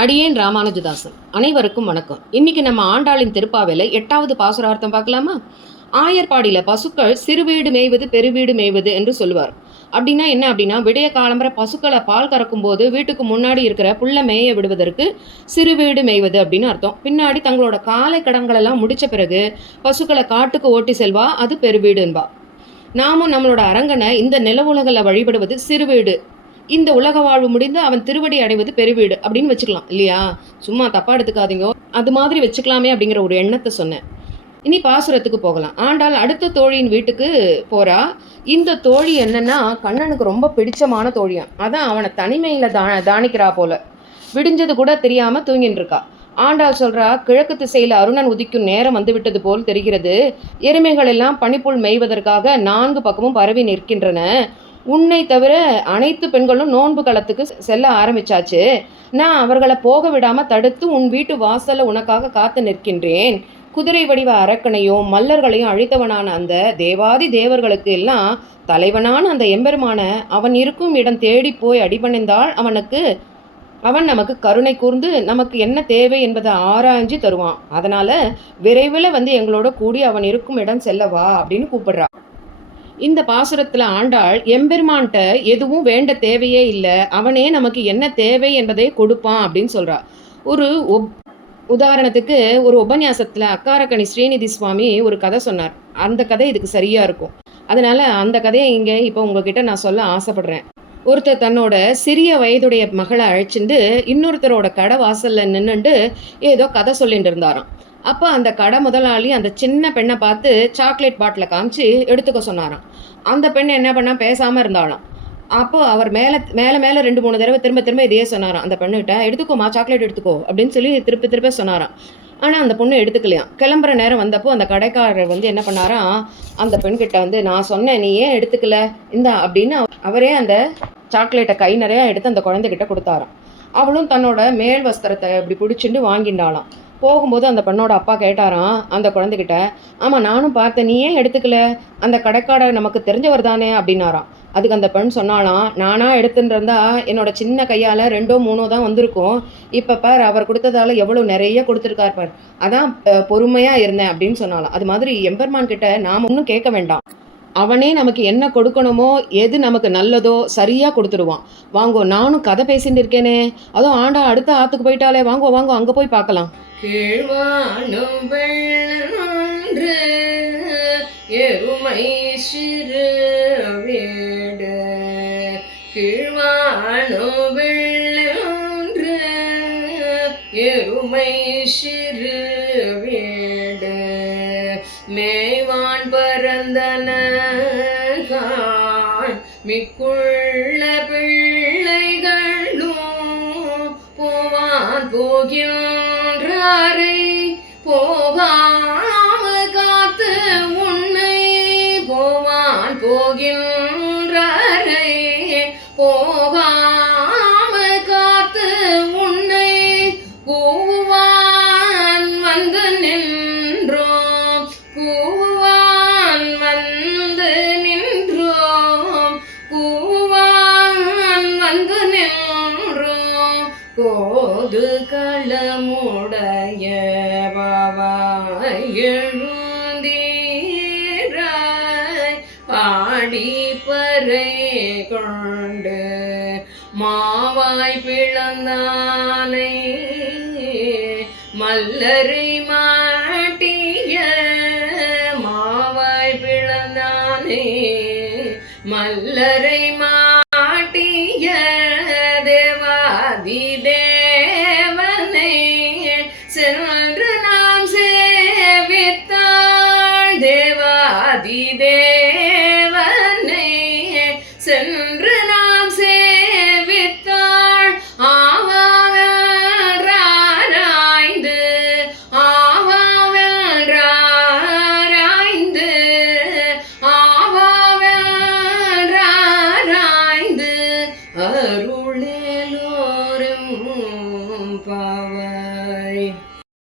அடியேன் ராமானுஜதாசன். அனைவருக்கும் வணக்கம். இன்னைக்கு நம்ம ஆண்டாளின் திருப்பாவையில் எட்டாவது பாசுரார்த்தம் பார்க்கலாமா? ஆயர்பாடியில் பசுக்கள் சிறுவீடு மேய்வது பெருவீடு மேய்வது என்று சொல்லுவார். அப்படின்னா என்ன அப்படின்னா விடிய காலம்பரை பசுக்களை பால் கறக்கும் போது வீட்டுக்கு முன்னாடி இருக்கிற புல்லை மேய விடுவதற்கு சிறு வீடு மேய்வது அப்படின்னு அர்த்தம். பின்னாடி தங்களோட காலை கடன்களெல்லாம் முடிச்ச பிறகு பசுக்களை காட்டுக்கு ஓட்டி செல்வா அது பெருவீடு என்பா நாமும் நம்மளோட அரங்கனை இந்த நில உலகில் வழிபடுவது சிறுவீடு இந்த உலக வாழ்வு முடிந்து அவன் திருவடி அடைவது பெருவீடு அப்படின்னு வச்சுக்கலாம் இல்லையா? சும்மா தப்பா எடுத்துக்காதீங்க. அது மாதிரி வச்சுக்கலாமே அப்படிங்கிற ஒரு எண்ணத்தை சொன்னேன். இனி பாசுரத்துக்கு போகலாம். ஆண்டாள் அடுத்த தோழியின் வீட்டுக்கு போறா. இந்த தோழி என்னன்னா கண்ணனுக்கு ரொம்ப பிடிச்சமான தோழியான் அதான் அவனை தனிமையில தா தானிக்கிறா போல. விடிஞ்சது கூட தெரியாம தூங்கின்னு இருக்கா ஆண்டாள் சொல்றா கிழக்கு திசையில் அருணன் உதிக்கும் நேரம் வந்துவிட்டது போல் தெரிகிறது. எருமைகள் எல்லாம் பனிப்புல் மேய்வதற்காக நான்கு பக்கமும் பரவி நிற்கின்றன. உன்னை தவிர அனைத்து பெண்களும் நோன்பு களத்துக்கு செல்ல ஆரம்பிச்சாச்சு. நான் அவர்களை போக விடாம தடுத்து உன் வீட்டு வாசல்ல உனக்காக காத்து நிற்கின்றேன். குதிரை வடிவ அரக்கனையும் மல்லர்களையும் அழித்தவனான அந்த தேவாதி தேவர்களுக்கு எல்லாம் தலைவனான அந்த எம்பெருமான அவன் இருக்கும் இடம் தேடி போய் அடிபணிந்தால் அவனுக்கு அவன் நமக்கு கருணை கூர்ந்து நமக்கு என்ன தேவை என்பதை ஆராய்ஞ்சு தருவான். அதனால விரைவில் வந்து எங்களோட கூடி அவன் இருக்கும் இடம் செல்லவா அப்படின்னு கூப்பிடுறான் இந்த பாசுரத்தில் ஆண்டாள் எம்பெருமான்கிட்ட எதுவும் வேண்ட தேவையே இல்லை. அவனே நமக்கு என்ன தேவை என்பதை கொடுப்பான் அப்படின்னு சொல்கிறா ஒரு ஒப் உதாரணத்துக்கு ஒரு உபன்யாசத்தில் அக்காரக்கணி ஸ்ரீநிதி சுவாமி ஒரு கதை சொன்னார். அந்த கதை இதுக்கு சரியாக இருக்கும். அதனால் அந்த கதையை இங்கே இப்போ உங்ககிட்ட நான் சொல்ல ஆசைப்படுறேன். ஒருத்தர் தன்னோட சிறிய வயதுடைய மகளை அழைச்சிட்டு இன்னொருத்தரோட கடை வாசலில் நின்றுண்டு ஏதோ கதை சொல்லிட்டு இருந்தாராம். அப்போ அந்த கடை முதலாளி அந்த சின்ன பெண்ணை பார்த்து சாக்லேட் பாட்டிலை காமிச்சு எடுத்துக்க சொன்னாராம். அந்த பெண் என்ன பண்ணா பேசாமல் இருந்தாலாம் அப்போ அவர் மேலே மேலே மேலே ரெண்டு மூணு தடவை திரும்ப திரும்ப இதையே சொன்னாராம். அந்த பெண்ணுகிட்ட எடுத்துக்கோமா சாக்லேட் எடுத்துக்கோ அப்படின்னு சொல்லி திருப்பி திருப்பி சொன்னாராம். ஆனால் அந்த பொண்ணு எடுத்துக்கலையாம் கிளம்புற நேரம் வந்தப்போ அந்த கடைக்காரர் வந்து என்ன பண்ணாராம் அந்த பெண்கிட்ட வந்து நான் சொன்னேன் நீ ஏன் எடுத்துக்கல? இந்தா அப்படின்னு அவரே அந்த சாக்லேட்டை கை நிறையா எடுத்து அந்த குழந்தைகிட்ட கொடுத்தாராம். அவளும் தன்னோட மேல் வஸ்திரத்தை இப்படி பிடிச்சிட்டு வாங்கிண்டாளாம் போகும்போது அந்த பெண்ணோட அப்பா கேட்டாராம் அந்த குழந்தைகிட்ட ஆமாம் நானும் பார்த்தேன். நீ ஏன் எடுத்துக்கல? அந்த கடைக்காரர் நமக்கு தெரிஞ்சவர் தானே? அப்படின்னாராம். அதுக்கு அந்த பெண் சொன்னாலாம் நானா எடுத்துட்டு என்னோட சின்ன கையால் ரெண்டோ மூணோ தான் வந்திருக்கும். இப்போ பார் அவர் கொடுத்ததால எவ்வளோ நிறைய கொடுத்துருக்கார் பார். அதான் பொறுமையாக இருந்தேன் அப்படின்னு சொன்னாலாம் அது மாதிரி எம்பெருமான் கிட்ட நாம் ஒன்றும் கேட்க வேண்டாம். அவனே நமக்கு என்ன கொடுக்கணுமோ எது நமக்கு நல்லதோ சரியாக கொடுத்துருவான் வாங்கோ நானும் கதை பேசிட்டு இருக்கேனே. அதுவும் ஆண்டா அடுத்த ஆற்றுக்கு போயிட்டாலே. வாங்கோ வாங்கோ அங்கே போய் பார்க்கலாம். கீழ்வானும் வெள்ளன்று எருமை சிறு வீடு. கீழ்வானும் வெள்ளன்று எருமை சிறு வீடு. மேய்வான் பரந்தன மிக்குள்ள பிள்ளைகளும் போவான் போகிறான் போகின்றாரை போகாம காத்து உன்னை போவான் போகின்றாரை? போகாம போது களமுடைய பாவாய் எழுந்தீராய் பாடி பறை கொண்டு மாவாய் பிளந்தானை மல்லரை மாட்டிய மாவாய் பிளந்தானே மல்லரை மாட்டிய தேவாதி D.